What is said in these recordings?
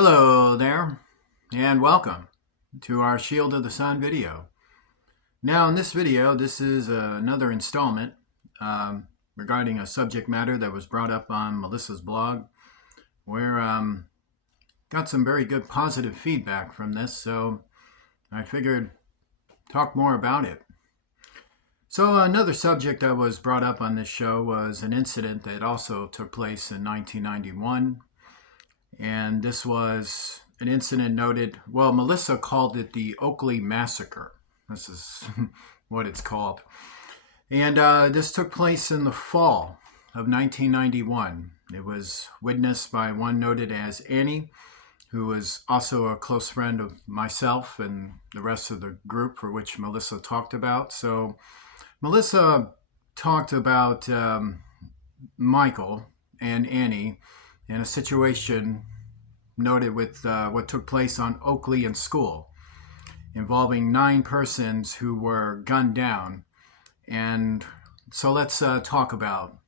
Hello there, and welcome to our Shield of the Sun video. Now, in this video, this is another installment regarding a subject matter that was brought up on Melissa's blog, where got some very good positive feedback from this, so I figured talk more about it. So another subject that was brought up on this show was an incident that also took place in 1991, and this was an incident noted, well, Melissa called it the Oakley Massacre. This is what it's called. And this took place in the fall of 1991. It was witnessed by one noted as Annie, who was also a close friend of myself and the rest of the group for which Melissa talked about. So Melissa talked about Michael and Annie in a situation noted with what took place on Oakley in school, involving 9 persons who were gunned down. And so let's talk about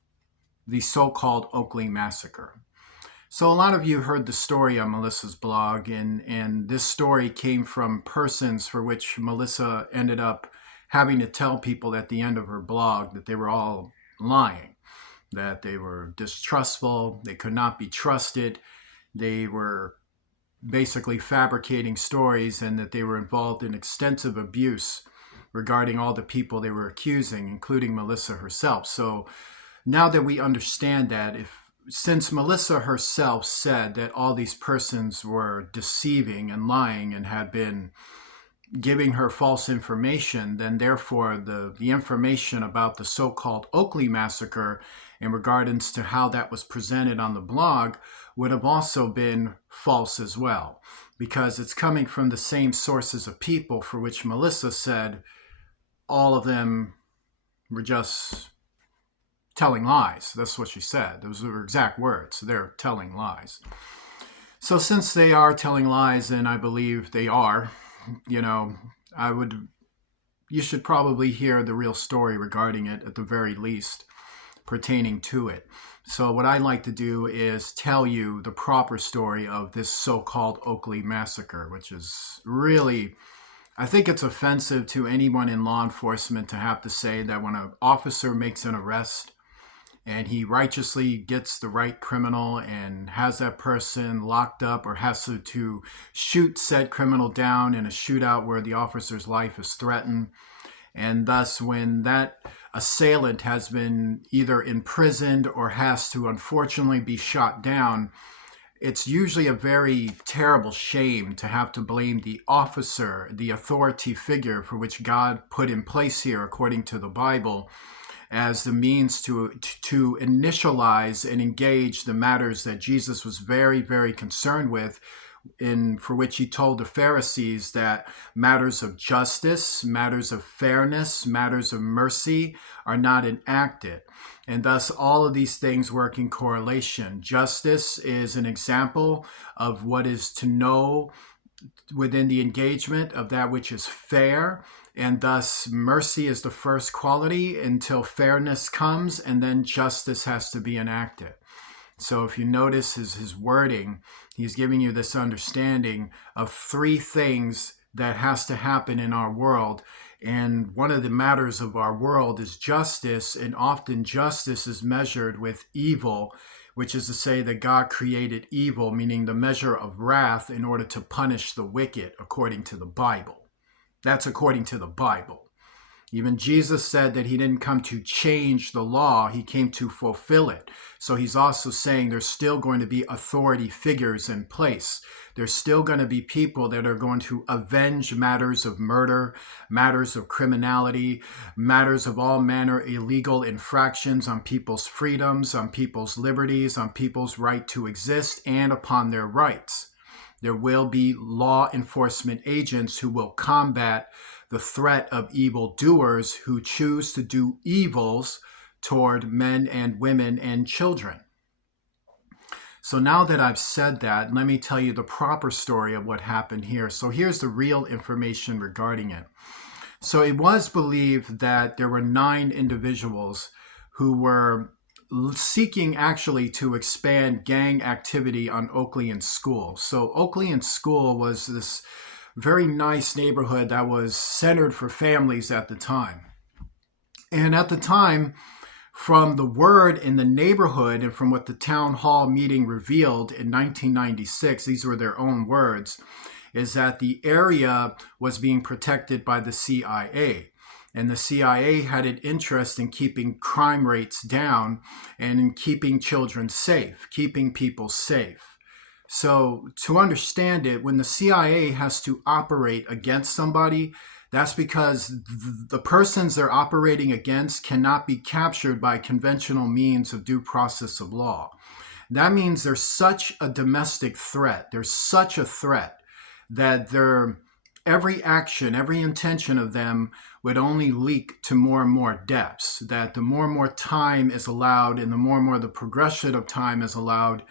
the so-called Oakley Massacre. So a lot of you heard the story on Melissa's blog, and this story came from persons for which Melissa ended up having to tell people at the end of her blog that they were all lying, that they were distrustful, they could not be trusted, they were basically fabricating stories, and that they were involved in extensive abuse regarding all the people they were accusing, including Melissa herself. So now that we understand that, since Melissa herself said that all these persons were deceiving and lying and had been giving her false information, then therefore the information about the so-called Oakley Massacre in regards to how that was presented on the blog would have also been false as well, because it's coming from the same sources of people for which Melissa said all of them were just telling lies. That's what she said. Those were her exact words. They're telling lies. So since they are telling lies, and I believe they are, you should probably hear the real story regarding it at the very least, pertaining to it. So what I'd like to do is tell you the proper story of this so-called Oakley Massacre, which is really, I think it's offensive to anyone in law enforcement to have to say that when an officer makes an arrest and he righteously gets the right criminal and has that person locked up, or has to shoot said criminal down in a shootout where the officer's life is threatened. And thus, when that assailant has been either imprisoned or has to unfortunately be shot down, it's usually a very terrible shame to have to blame the officer, the authority figure for which God put in place here, according to the Bible, as the means to initialize and engage the matters that Jesus was very, very concerned with, for which he told the Pharisees that matters of justice, matters of fairness, matters of mercy are not enacted. And thus all of these things work in correlation. Justice is an example of what is to know within the engagement of that which is fair, and thus mercy is the first quality until fairness comes, and then justice has to be enacted. So if you notice his wording, he's giving you this understanding of 3 things that has to happen in our world. And one of the matters of our world is justice, and often justice is measured with evil, which is to say that God created evil, meaning the measure of wrath, in order to punish the wicked, according to the Bible. That's according to the Bible. Even Jesus said that he didn't come to change the law, he came to fulfill it. So he's also saying there's still going to be authority figures in place. There's still going to be people that are going to avenge matters of murder, matters of criminality, matters of all manner illegal infractions on people's freedoms, on people's liberties, on people's right to exist, and upon their rights. There will be law enforcement agents who will combat the threat of evildoers who choose to do evils toward men and women and children. So now that I've said that, let me tell you the proper story of what happened here. So here's the real information regarding it. So it was believed that there were 9 individuals who were seeking actually to expand gang activity on Oakley and School. So Oakley and School was this very nice neighborhood that was centered for families at the time. And at the time, from the word in the neighborhood and from what the town hall meeting revealed in 1996, these were their own words, is that the area was being protected by the CIA. And the CIA had an interest in keeping crime rates down and in keeping children safe, keeping people safe. So, to understand it, when the CIA has to operate against somebody, that's because the persons they're operating against cannot be captured by conventional means of due process of law. That means there's such a domestic threat, there's such a threat that every action, every intention of them would only leak to more and more depths, that the more and more time is allowed and the more the progression of time is allowed,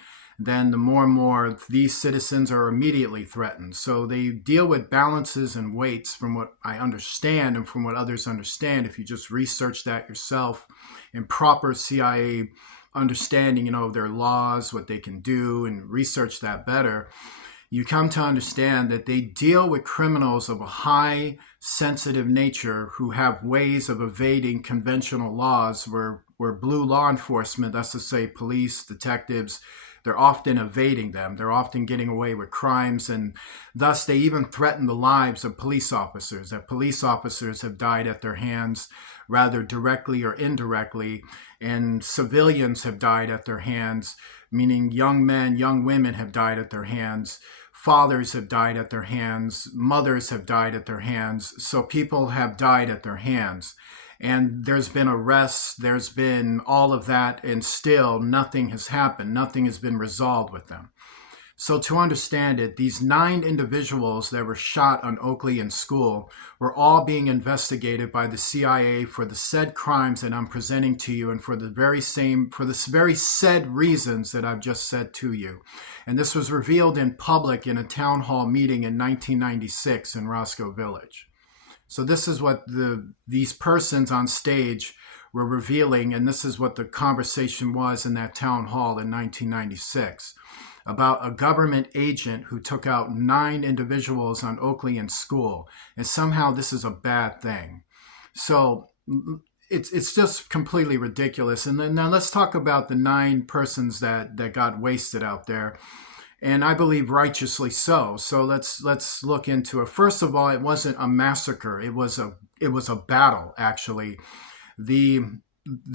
then the more these citizens are immediately threatened. So they deal with balances and weights from what I understand and from what others understand. If you just research that yourself in proper CIA understanding, of their laws, what they can do, and research that better, you come to understand that they deal with criminals of a high sensitive nature who have ways of evading conventional laws where blue law enforcement, that's to say police, detectives, they're often evading them. They're often getting away with crimes, and thus they even threaten the lives of police officers, that police officers have died at their hands, rather directly or indirectly, and civilians have died at their hands, meaning young men, young women have died at their hands. Fathers have died at their hands. Mothers have died at their hands. So people have died at their hands. And there's been arrests, there's been all of that, and still nothing has happened. Nothing has been resolved with them. So to understand it, these 9 individuals that were shot on Oakley and School were all being investigated by the CIA for the said crimes that I'm presenting to you, and for the very said reasons that I've just said to you. And this was revealed in public in a town hall meeting in 1996 in Roscoe Village. So this is what these persons on stage were revealing, and this is what the conversation was in that town hall in 1996 about a government agent who took out 9 individuals on Oakley and School, and somehow this is a bad thing. So it's just completely ridiculous. And then now let's talk about the 9 persons that got wasted out there. And I believe righteously so. So let's look into it. First of all, it wasn't a massacre. It was a battle, actually. The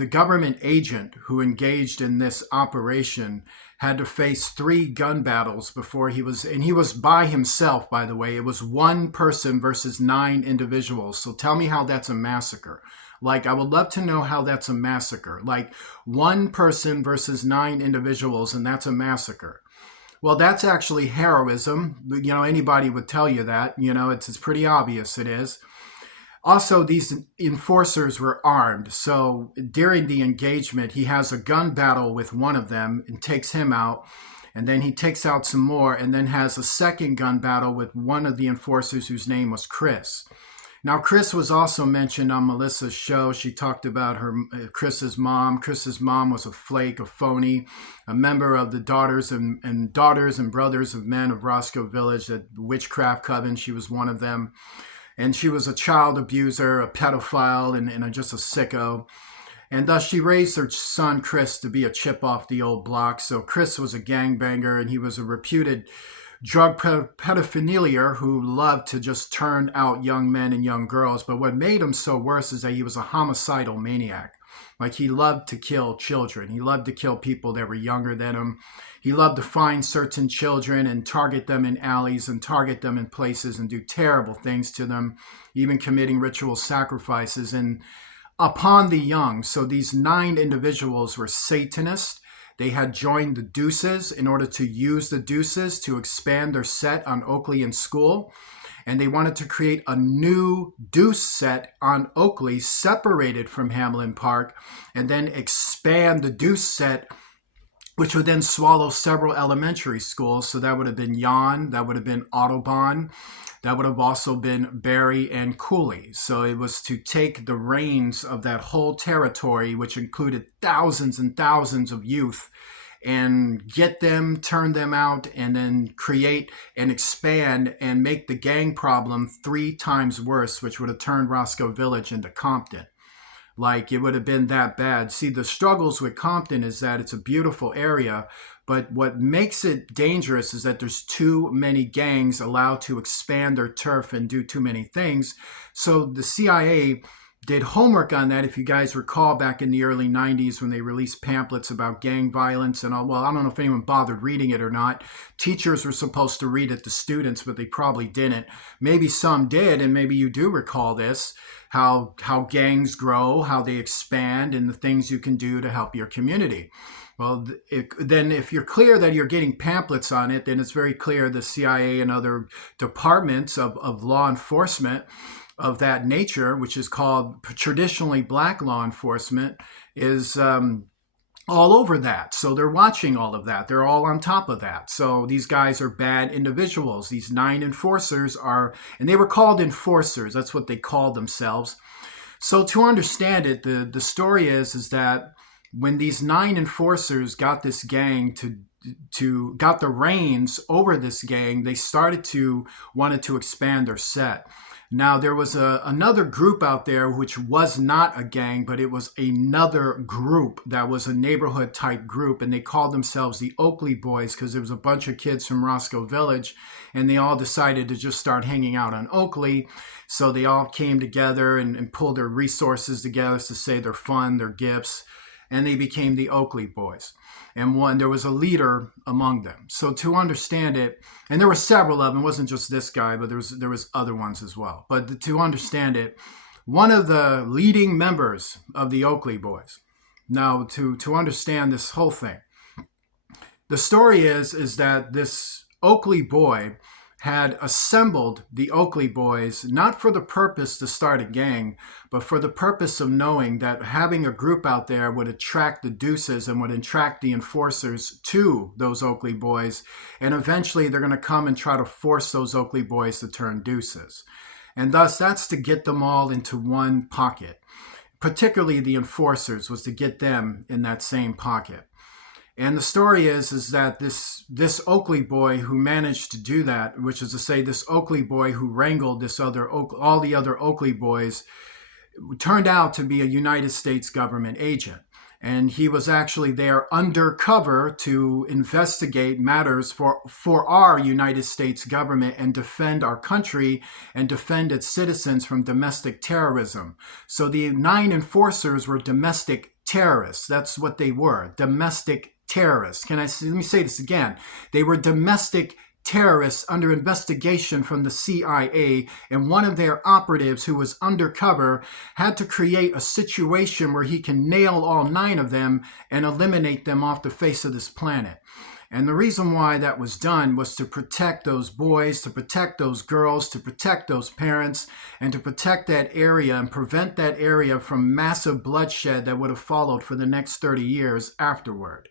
government agent who engaged in this operation had to face 3 gun battles before he was by himself, by the way. It was 1 person versus 9 individuals. So tell me how that's a massacre. Like, I would love to know how that's a massacre. Like, 1 person versus 9 individuals, and that's a massacre. Well, that's actually heroism. Anybody would tell you that. It's pretty obvious it is. Also, these enforcers were armed. So during the engagement, he has a gun battle with one of them and takes him out. And then he takes out some more and then has a second gun battle with one of the enforcers whose name was Chris. Now, Chris was also mentioned on Melissa's show. She talked about Chris's mom. Chris's mom was a flake, a phony, a member of the Daughters and Brothers of Men of Roscoe Village, that witchcraft coven. She was one of them. And she was a child abuser, a pedophile, and just a sicko. And thus she raised her son, Chris, to be a chip off the old block. So Chris was a gangbanger, and he was a reputed drug pedophilia who loved to just turn out young men and young girls. But what made him so worse is that he was a homicidal maniac. Like, he loved to kill children. He loved to kill people that were younger than him. He loved to find certain children and target them in alleys and target them in places and do terrible things to them, even committing ritual sacrifices and upon the young. So these 9 individuals were Satanists. They had joined the Deuces in order to use the Deuces to expand their set on Oakley and School. And they wanted to create a new Deuce set on Oakley, separated from Hamlin Park, and then expand the Deuce set which would then swallow several elementary schools. So that would have been Jan, that would have been Audubon, that would have also been Barry and Cooley. So it was to take the reins of that whole territory, which included thousands and thousands of youth, and get them, turn them out, and then create and expand and make the gang problem 3 times worse, which would have turned Roscoe Village into Compton. Like, it would have been that bad. See, the struggles with Compton is that it's a beautiful area, but what makes it dangerous is that there's too many gangs allowed to expand their turf and do too many things. So the CIA did homework on that. If you guys recall, back in the early 90s when they released pamphlets about gang violence and all, well, I don't know if anyone bothered reading it or not. Teachers were supposed to read it to students, but they probably didn't. Maybe some did, and maybe you do recall this, how gangs grow, how they expand, and the things you can do to help your community. Well, then if you're clear that you're getting pamphlets on it, then it's very clear the CIA and other departments of law enforcement of that nature, which is called traditionally black law enforcement, is all over that. So they're watching all of that. They're all on top of that. So these guys are bad individuals. These 9 enforcers are, and they were called enforcers. That's what they called themselves. So to understand it, the story is that when these 9 enforcers got this gang got the reins over this gang, they wanted to expand their set. Now, there was another group out there which was not a gang, but it was another group that was a neighborhood type group, and they called themselves the Oakley Boys because there was a bunch of kids from Roscoe Village, and they all decided to just start hanging out on Oakley. So they all came together and pulled their resources together to say their fun, their gifts, and they became the Oakley Boys. And there was a leader among them. So to understand it, and there were several of them, it wasn't just this guy, but there was other ones as well. But to understand it, one of the leading members of the Oakley Boys. Now, to understand this whole thing, the story is that this Oakley boy had assembled the Oakley Boys not for the purpose to start a gang, but for the purpose of knowing that having a group out there would attract the deuces and would attract the enforcers to those Oakley Boys. And eventually they're going to come and try to force those Oakley Boys to turn deuces. And thus that's to get them all into one pocket. Particularly the enforcers was to get them in that same pocket. And the story is that this Oakley boy who managed to do that, which is to say this Oakley boy who wrangled all the other Oakley boys, turned out to be a United States government agent. And he was actually there undercover to investigate matters for our United States government and defend our country and defend its citizens from domestic terrorism. So the 9 enforcers were domestic terrorists. That's what they were, domestic terrorists. Let me say this again. They were domestic terrorists under investigation from the CIA, and one of their operatives who was undercover had to create a situation where he can nail all 9 of them and eliminate them off the face of this planet. And the reason why that was done was to protect those boys, to protect those girls, to protect those parents, and to protect that area and prevent that area from massive bloodshed that would have followed for the next 30 years afterward.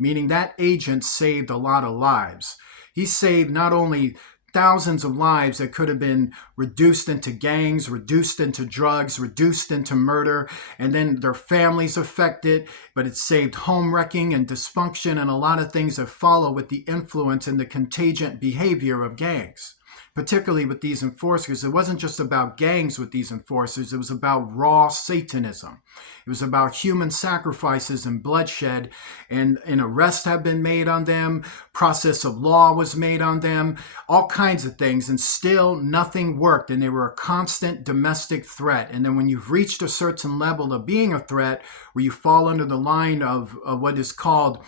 Meaning that agent saved a lot of lives. He saved not only thousands of lives that could have been reduced into gangs, reduced into drugs, reduced into murder, and then their families affected, but it saved home wrecking and dysfunction and a lot of things that follow with the influence and the contagion behavior of gangs. Particularly with these enforcers, it wasn't just about gangs with these enforcers, it was about raw Satanism. It was about human sacrifices and bloodshed, and an arrest had been made on them, process of law was made on them, all kinds of things, and still nothing worked, and they were a constant domestic threat. And then when you've reached a certain level of being a threat, where you fall under the line of what is called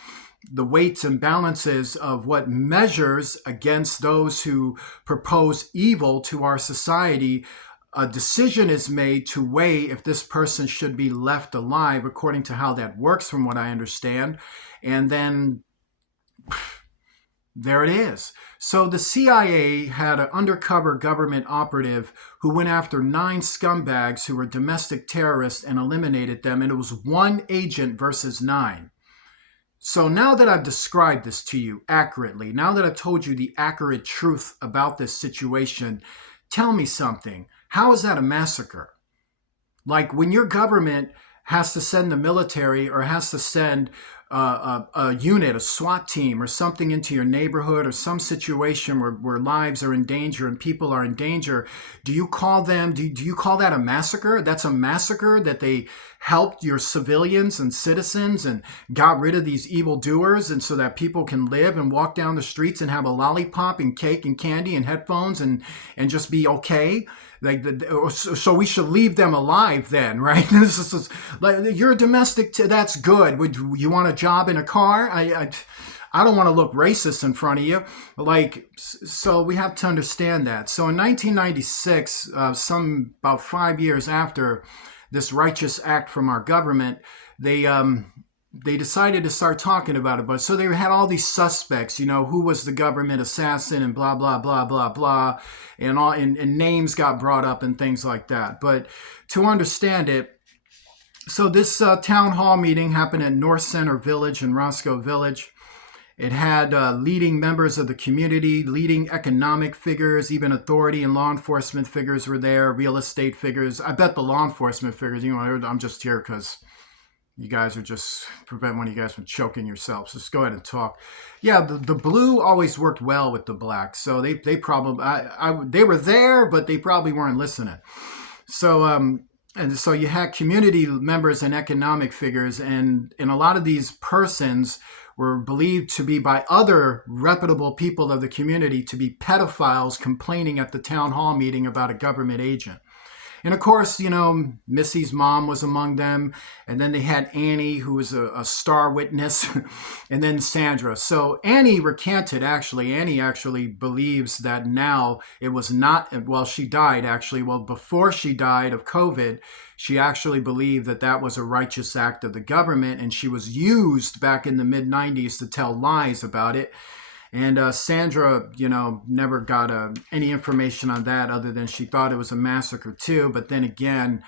the weights and balances of what measures against those who propose evil to our society, a decision is made to weigh if this person should be left alive, according to how that works, from what I understand. And then there it is. So the CIA had an undercover government operative who went after 9 scumbags who were domestic terrorists and eliminated them. And it was 1 agent versus 9. So now that I've described this to you accurately, now that I've told you the accurate truth about this situation, tell me something. How is that a massacre? Like when your government has to send the military or has to send a unit, a SWAT team or something into your neighborhood or some situation where lives are in danger and people are in danger, do you call them, do you call that a massacre? That's a massacre that they helped your civilians and citizens and got rid of these evildoers and so that people can live and walk down the streets and have a lollipop and cake and candy and headphones and just be okay? Like so we should leave them alive then, right? This is like, you're a domestic, that's good. Would you want a job in a car? I don't want to look racist in front of you. Like, so we have to understand that. So in 1996, some about 5 years after this righteous act from our government, they decided to start talking about it. But so they had all these suspects, who was the government assassin and blah, blah, blah, blah, blah. And names got brought up and things like that. But to understand it, so this town hall meeting happened at North Center Village in Roscoe Village. It had leading members of the community, leading economic figures, even authority and law enforcement figures were there, real estate figures. I bet the law enforcement figures, I'm just here because you guys are just prevent one of you guys from choking yourselves. Just go ahead and talk. Yeah, the blue always worked well with the black. So they probably, they were there, but they probably weren't listening. So, and so you had community members and economic figures, and a lot of these persons were believed to be by other reputable people of the community to be pedophiles complaining at the town hall meeting about a government agent. And of course, Missy's mom was among them. And then they had Annie, who was a star witness, and then Sandra. So Annie recanted, actually. Annie actually believes that now it was not, well, she died actually. Well, before she died of COVID, she actually believed that that was a righteous act of the government. And she was used back in the mid-90s to tell lies about it. And Sandra, never got any information on that other than she thought it was a massacre too. But then again,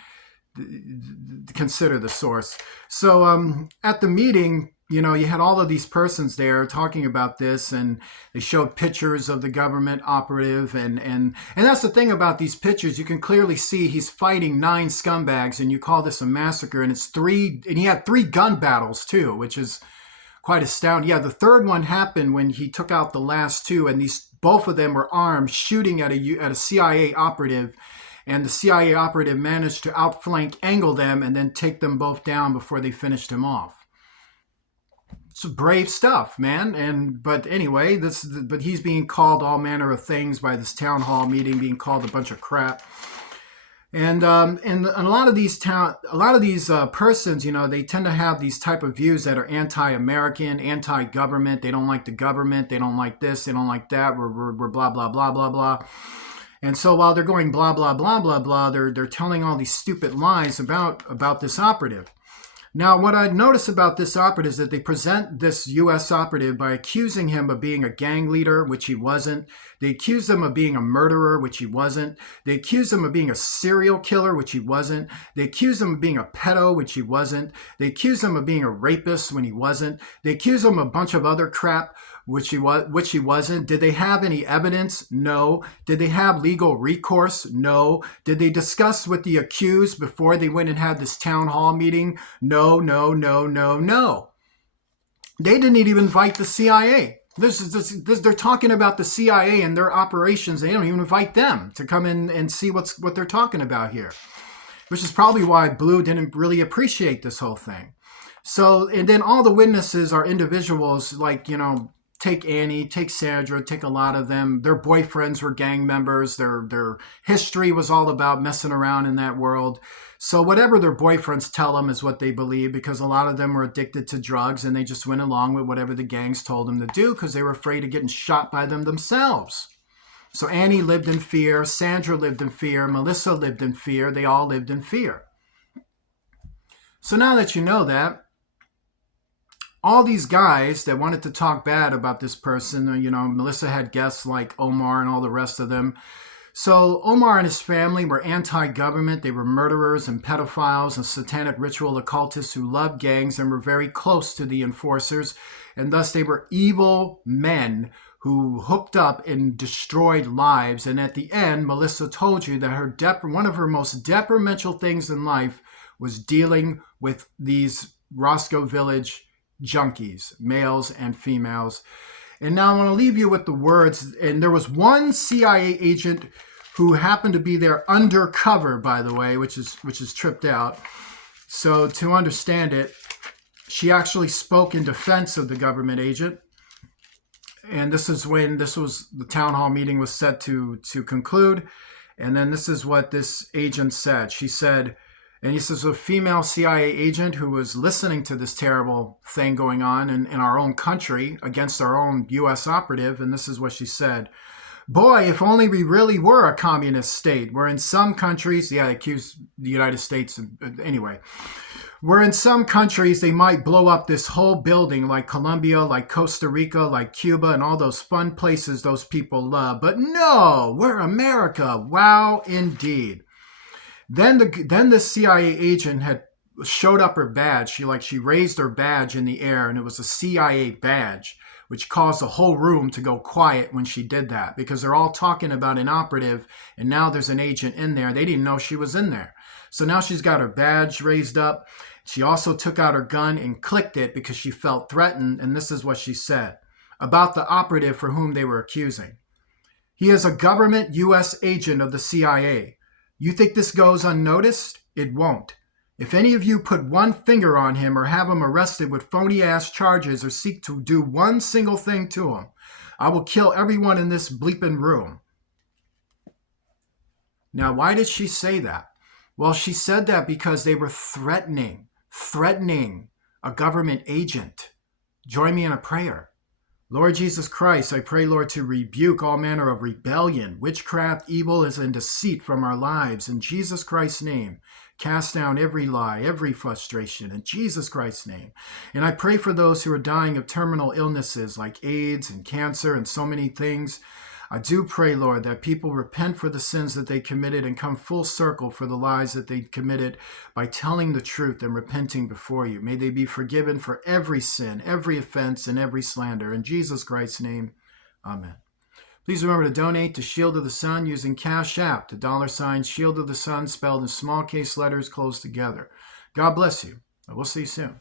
consider the source. So at the meeting, you had all of these persons there talking about this, and they showed pictures of the government operative. And that's the thing about these pictures. You can clearly see he's fighting 9 scumbags, and you call this a massacre. And he had 3 gun battles too, which is quite astounding. Yeah, the third one happened when he took out the last 2, and both of them were armed, shooting at a CIA operative, and the CIA operative managed to outflank, angle them, and then take them both down before they finished him off. It's brave stuff, man. But anyway, but he's being called all manner of things by this town hall meeting, being called a bunch of crap. And a lot of these persons, they tend to have these type of views that are anti-American, anti-government. They don't like the government. They don't like this. They don't like that. We're blah, blah, blah, blah, blah. And so while they're going blah, blah, blah, blah, blah, they're telling all these stupid lies about this operative. Now, what I notice about this operative is that they present this U.S. operative by accusing him of being a gang leader, which he wasn't. They accuse him of being a murderer, which he wasn't. They accuse him of being a serial killer, which he wasn't. They accuse him of being a pedo, which he wasn't. They accuse him of being a rapist when he wasn't. They accuse him of a bunch of other crap, which he wasn't. Did they have any evidence? No. Did they have legal recourse? No. Did they discuss with the accused before they went and had this town hall meeting? No. They didn't even invite the CIA. They're talking about the CIA and their operations. They don't even invite them to come in and see what they're talking about here, which is probably why Blue didn't really appreciate this whole thing. So, and then all the witnesses are individuals like, take Annie, take Sandra, take a lot of them. Their boyfriends were gang members. Their history was all about messing around in that world. So whatever their boyfriends tell them is what they believe, because a lot of them were addicted to drugs and they just went along with whatever the gangs told them to do because they were afraid of getting shot by them themselves. So Annie lived in fear. Sandra lived in fear. Melissa lived in fear. They all lived in fear. So now that you know that, all these guys that wanted to talk bad about this person, Melissa had guests like Omar and all the rest of them. So Omar and his family were anti-government. They were murderers and pedophiles and satanic ritual occultists who loved gangs and were very close to the enforcers. And thus they were evil men who hooked up and destroyed lives. And at the end, Melissa told you that one of her most detrimental things in life was dealing with these Roscoe Village junkies, males and females. And now I want to leave you with the words. And there was one CIA agent who happened to be there undercover, by the way, which is tripped out. So to understand it, she actually spoke in defense of the government agent. And this is when the town hall meeting was set to conclude. And then this is what this agent said. She said, and this is a female CIA agent who was listening to this terrible thing going on in our own country against our own U.S. operative. And this is what she said. Boy, if only we really were a communist state, where in some countries, they accused the United States, anyway, where in some countries they might blow up this whole building like Colombia, like Costa Rica, like Cuba, and all those fun places those people love. But no, we're America. Wow, indeed. Then the CIA agent had showed up her badge. She raised her badge in the air, and it was a CIA badge, which caused the whole room to go quiet when she did that, because they're all talking about an operative, and now there's an agent in there. They didn't know she was in there. So now she's got her badge raised up. She also took out her gun and clicked it because she felt threatened, and this is what she said about the operative for whom they were accusing. He is a government U.S. agent of the CIA. You think this goes unnoticed? It won't. If any of you put one finger on him or have him arrested with phony-ass charges or seek to do one single thing to him, I will kill everyone in this bleeping room. Now, why did she say that? Well, she said that because they were threatening a government agent. Join me in a prayer. Lord Jesus Christ, I pray, Lord, to rebuke all manner of rebellion, witchcraft, evil, and deceit from our lives. In Jesus Christ's name, cast down every lie, every frustration, in Jesus Christ's name. And I pray for those who are dying of terminal illnesses like AIDS and cancer and so many things. I do pray, Lord, that people repent for the sins that they committed and come full circle for the lies that they committed by telling the truth and repenting before you. May they be forgiven for every sin, every offense, and every slander. In Jesus Christ's name, amen. Please remember to donate to Shield of the Sun using Cash App, the $ Shield of the Sun spelled in small case letters closed together. God bless you. We'll see you soon.